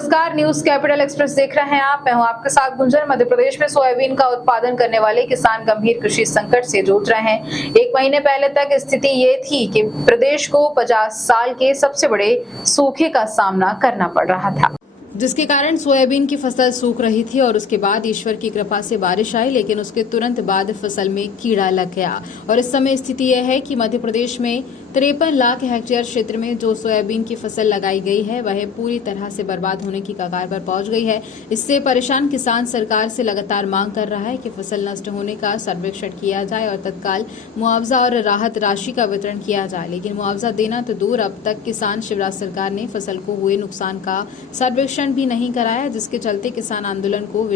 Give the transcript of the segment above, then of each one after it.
नमस्कार, news capital express देख रहे हैं आप। मैं हूं आपके साथ गुंजन। मध्य प्रदेश में सोयाबीन का उत्पादन करने वाले किसान गंभीर कृषि संकट से जूझ रहे हैं। एक महीने पहले तक स्थिति ये थी कि प्रदेश को 50 साल के सबसे बड़े सूखे का सामना करना पड़ रहा था, जिसके कारण सोयाबीन की फसल सूख रही थी और उसके बाद ईश्वर की कृपा से बारिश आई, लेकिन उसके तुरंत बाद फसल में कीड़ा लग गया। और इस समय स्थिति यह है कि मध्य प्रदेश में 53 लाख हेक्टेयर क्षेत्र में जो सोयाबीन की फसल लगाई गई है वह पूरी तरह से बर्बाद होने की कगार पर पहुंच गई है। इससे परेशान किसान सरकार से लगातार मांग कर रहा है कि फसल नष्ट होने का सर्वेक्षण किया जाए और तत्काल मुआवजा और राहत राशि का वितरण किया जाए। लेकिन मुआवजा देना तो दूर, अब तक किसान शिवराज सरकार ने फसल को हुए नुकसान का सर्वेक्षण भी नहीं कराया, जिसके चलते किसान आंदोलन को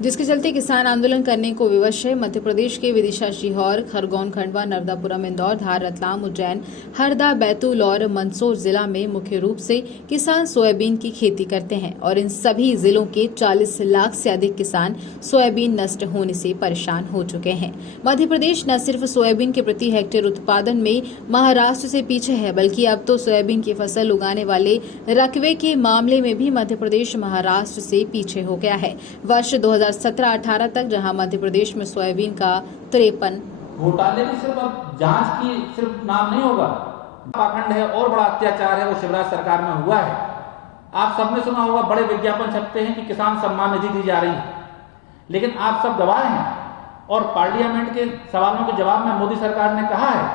जिसके चलते किसान आंदोलन करने को विवश है। मध्य प्रदेश के विदिशा, सीहोर, खरगोन, खंडवा, नर्मदापुरम, इंदौर, धार, रतलाम, उज्जैन, हरदा, बैतूल और मंदसौर जिला में मुख्य रूप से किसान सोयाबीन की खेती करते हैं और इन सभी जिलों के 40 लाख से अधिक किसान सोयाबीन नष्ट होने से परेशान हो चुके हैं। मध्य प्रदेश न सिर्फ सोयाबीन के प्रति हेक्टेयर उत्पादन में महाराष्ट्र से पीछे है, बल्कि अब तो सोयाबीन की फसल उगाने वाले रकबे के मामले में भी मध्य प्रदेश महाराष्ट्र से पीछे हो गया है। वर्ष 2017-18 तक जहां मध्य प्रदेश में सोयाबीन का 53 घोटाले की सिर्फ अब जांच की सिर्फ नाम नहीं होगा, पाखंड है और बड़ा अत्याचार है वो शिवराज सरकार में हुआ है। आप सबने सुना होगा, बड़े विज्ञापन छपते हैं कि किसान सम्मान निधि दी जा रही है, लेकिन आप सब गवाह हैं और पार्लियामेंट के सवालों के जवाब में मोदी सरकार ने कहा है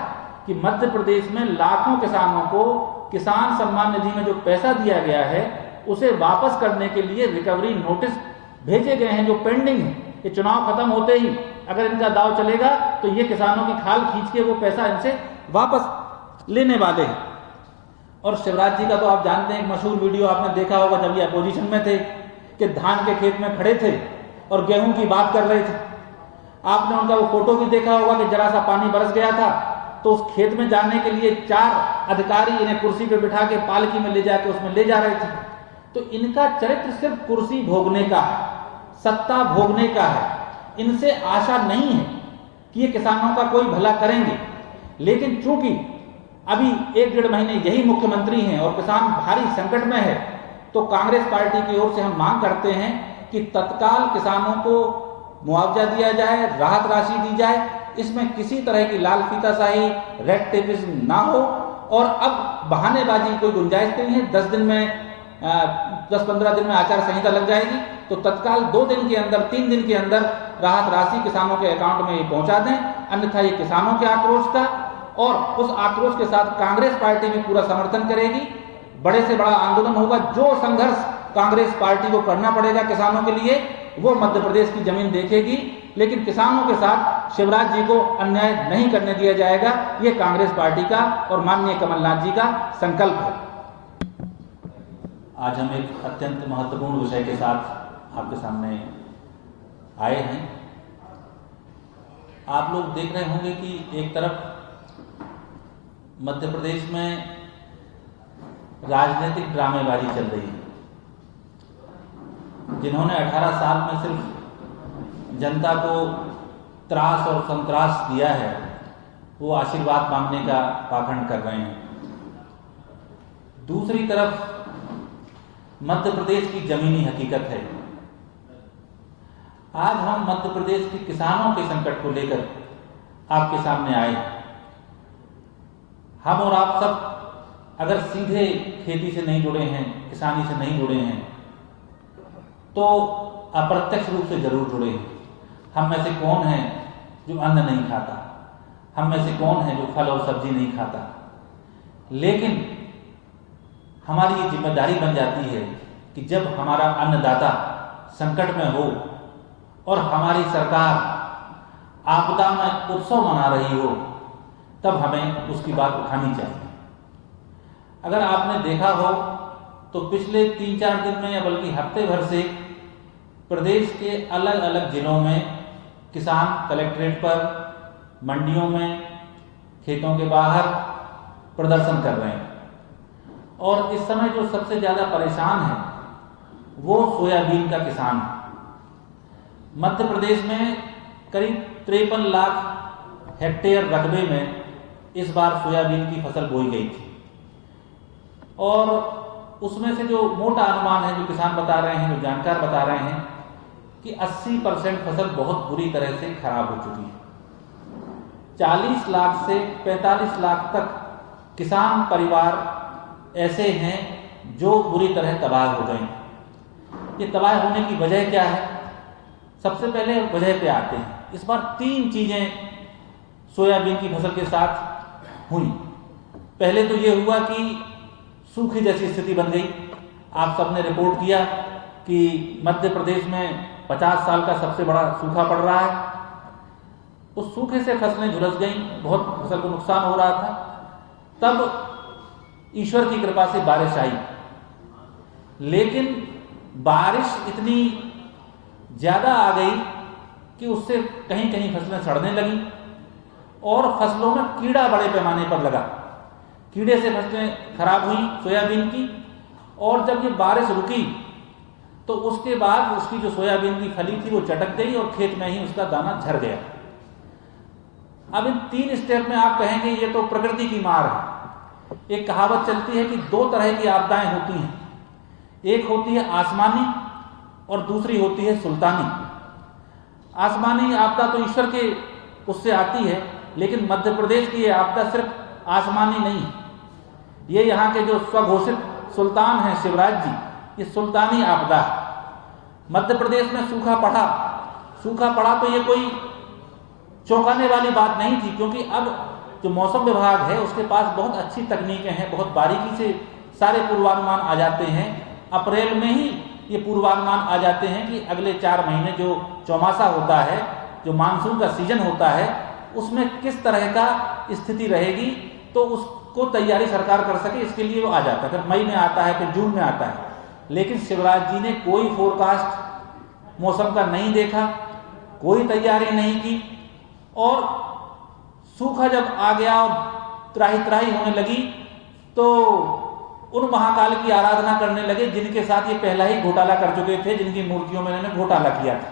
कि मध्य प्रदेश में लाखों किसानों को किसान सम्मान निधि में जो पैसा दिया गया है उसे वापस करने के लिए रिकवरी नोटिस भेजे गए हैं जो पेंडिंग है। ये चुनाव खत्म होते ही अगर इनका दाव चलेगा तो ये किसानों की खाल खींच के वो पैसा इनसे वापस लेने वाले हैं। और शिवराज जी का तो आप जानते हैं, एक मशहूर वीडियो आपने देखा होगा जब ये अपोजिशन में थे कि धान के खेत में खड़े थे और गेहूं की बात कर रहे थे। आपने उनका वो फोटो भी देखा होगा कि जरा सा पानी बरस गया था तो उस खेत में जाने के लिए 4 अधिकारी इन्हें कुर्सी पर बिठा के पालकी में ले जाके उसमें ले जा रहे थे। तो इनका चरित्र सिर्फ कुर्सी भोगने का है, सत्ता भोगने का है। इनसे आशा नहीं है कि ये किसानों का कोई भला करेंगे। लेकिन चूंकि अभी 1-1.5 महीने यही मुख्यमंत्री हैं और किसान भारी संकट में है, तो कांग्रेस पार्टी की ओर से हम मांग करते हैं कि तत्काल किसानों को मुआवजा दिया जाए, राहत राशि दी जाए। इसमें किसी तरह की लाल फीताशाही, रेड टेपिज्म ना हो और अब बहानेबाजी कोई गुंजाइश नहीं है। 10-15 दिन में आचार संहिता लग जाएगी तो तत्काल 2 दिन के अंदर, 3 दिन के अंदर राहत राशि किसानों के अकाउंट में ये पहुंचा दें, अन्यथा ये किसानों के आक्रोश का और उस आक्रोश के साथ कांग्रेस पार्टी भी पूरा समर्थन करेगी। बड़े से बड़ा आंदोलन होगा। जो संघर्ष कांग्रेस पार्टी को करना पड़ेगा किसानों के लिए वो मध्य प्रदेश की जमीन देखेगी, लेकिन किसानों के साथ शिवराज जी को अन्याय नहीं करने दिया जाएगा। ये कांग्रेस पार्टी का और माननीय कमलनाथ जी का संकल्प है। आज हम एक अत्यंत महत्वपूर्ण विषय के साथ आपके सामने आए हैं। आप लोग देख रहे होंगे कि एक तरफ मध्य प्रदेश में राजनीतिक ड्रामेबाजी चल रही है। जिन्होंने 18 साल में सिर्फ जनता को त्रास और संत्रास दिया है वो आशीर्वाद मांगने का पाखंड कर रहे हैं। दूसरी तरफ मध्य प्रदेश की जमीनी हकीकत है। आज हम मध्य प्रदेश के किसानों के संकट को लेकर आपके सामने आए। हम और आप सब अगर सीधे खेती से नहीं जुड़े हैं, किसानी से नहीं जुड़े हैं, तो अप्रत्यक्ष रूप से जरूर जुड़े हैं। हम में से कौन है जो अन्न नहीं खाता? हम में से कौन है जो फल और सब्जी नहीं खाता? लेकिन हमारी ये जिम्मेदारी बन जाती है कि जब हमारा अन्नदाता संकट में हो और हमारी सरकार आपदा में उत्सव मना रही हो, तब हमें उसकी बात उठानी चाहिए। अगर आपने देखा हो तो पिछले 3-4 दिन में या बल्कि हफ्ते भर से प्रदेश के अलग अलग जिलों में किसान कलेक्ट्रेट पर, मंडियों में, खेतों के बाहर प्रदर्शन कर रहे हैं। और इस समय जो सबसे ज़्यादा परेशान है वो सोयाबीन का किसान है। मध्य प्रदेश में करीब 53 लाख हेक्टेयर रकबे में इस बार सोयाबीन की फसल बोई गई थी और उसमें से जो मोटा अनुमान है, जो किसान बता रहे हैं, जो जानकार बता रहे हैं कि 80% फसल बहुत बुरी तरह से खराब हो चुकी है। 40 लाख से 45 लाख तक किसान परिवार ऐसे हैं जो बुरी तरह तबाह हो गए हैं। ये तबाह होने की वजह क्या है? सबसे पहले वजह पे आते हैं। इस बार 3 चीजें सोयाबीन की फसल के साथ हुई। पहले तो ये हुआ कि सूखे जैसी स्थिति बन गई। आप सबने रिपोर्ट किया कि मध्य प्रदेश में 50 साल का सबसे बड़ा सूखा पड़ रहा है। उस सूखे से फसलें झुलस गईं, बहुत फसल को नुकसान हो रहा था। तब ईश्वर की कृपा से बारिश आई, लेकिन बारिश इतनी ज्यादा आ गई कि उससे कहीं कहीं फसलें सड़ने लगी और फसलों में कीड़ा बड़े पैमाने पर लगा। कीड़े से फसलें खराब हुई सोयाबीन की। और जब ये बारिश रुकी तो उसके बाद उसकी जो सोयाबीन की फली थी वो चटक गई और खेत में ही उसका दाना झड़ गया। अब इन 3 स्टेप में आप कहेंगे ये तो प्रकृति की मार है। एक कहावत चलती है कि 2 तरह की आपदाएं होती हैं। एक होती है आसमानी और दूसरी होती है सुल्तानी। आसमानी आपदा तो ईश्वर के उससे आती है, लेकिन मध्य प्रदेश की ये आपदा सिर्फ आसमानी नहीं है। ये यहाँ के जो स्वघोषित सुल्तान हैं शिवराज जी, ये सुल्तानी आपदा है। मध्य प्रदेश में सूखा पड़ा तो ये कोई चौंकाने वाली बात नहीं थी, क्योंकि अब जो मौसम विभाग है उसके पास बहुत अच्छी तकनीकें हैं, बहुत बारीकी से सारे पूर्वानुमान आ जाते हैं। अप्रैल में ही ये पूर्वानुमान आ जाते हैं कि अगले 4 महीने जो चौमासा होता है, जो मानसून का सीजन होता है, उसमें किस तरह का स्थिति रहेगी, तो उसको तैयारी सरकार कर सके, इसके लिए वो आ जाता है। फिर मई में आता है, फिर जून में आता है। लेकिन शिवराज जी ने कोई फोरकास्ट मौसम का नहीं देखा, कोई तैयारी नहीं की और सूखा जब आ गया और त्राही होने लगी तो उन महाकाल की आराधना करने लगे जिनके साथ ये पहला ही घोटाला कर चुके थे, जिनकी मूर्तियों में इन्होंने घोटाला किया था।